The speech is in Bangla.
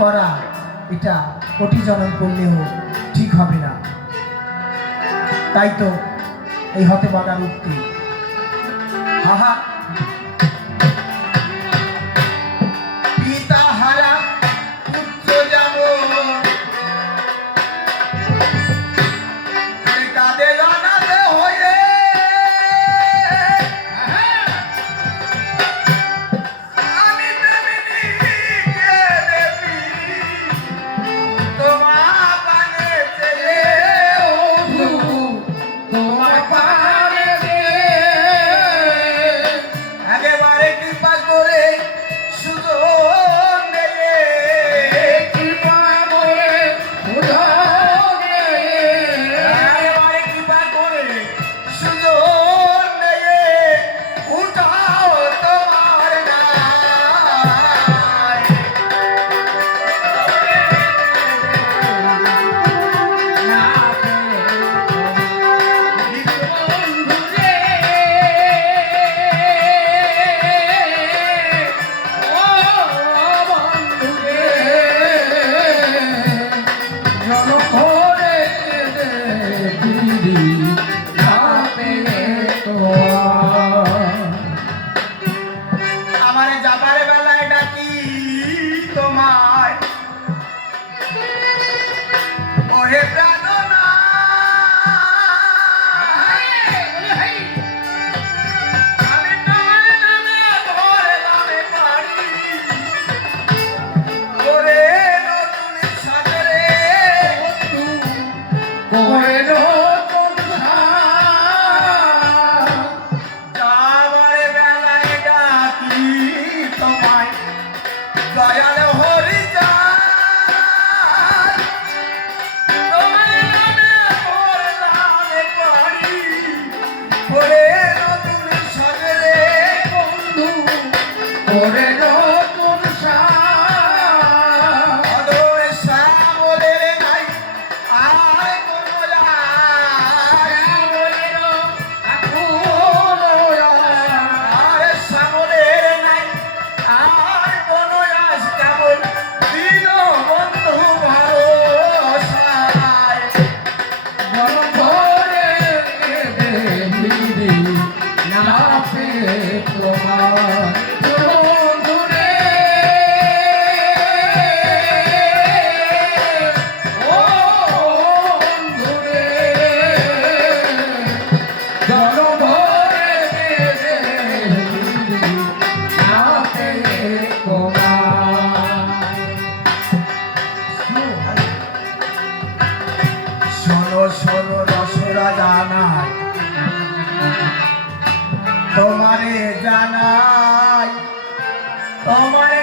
করা এটা কোটি জনম করলেও ঠিক হবে না। তাই তো এই হতভাগার উক্তি। হাহা পিতা হারা পুত্র যেমন কাঁদে অনাথ হয়ে, আমি তেমনি কেঁদে ফিরি তোমার পানে চেয়ে, ও প্রভু তোমার পানে চেয়ে। একেবারে কৃপা করে সুযোগ দেবে, কৃপা করে সুযোগ দেবে, একেবারে কৃপা করে সুযোগ দেবে, উঠাও তোমার নাম। আমার যাবার বেলায় ডাকি তোমায়, ওহে প্রাণনা, আমি তোমার নামে ধরলাম পারি, ওরে নতুন সাগরে, ওরে নতুন যাবার বেলায় ডাকি তোমায়, দয়াল হরি যায়, তোমার নামে ধরলাম পারি, ওরে নতুন সাগরে বন্ধু, ওরে নতুন অদয় শ্যামলের নাই আর কোনো আর শ্যামলের নাই আর কোনো আশ, কেবল দিন বন্ধু ভরসায়। শোনো শোনো রসরা জানাই, তোমারে জানাই, তোমারে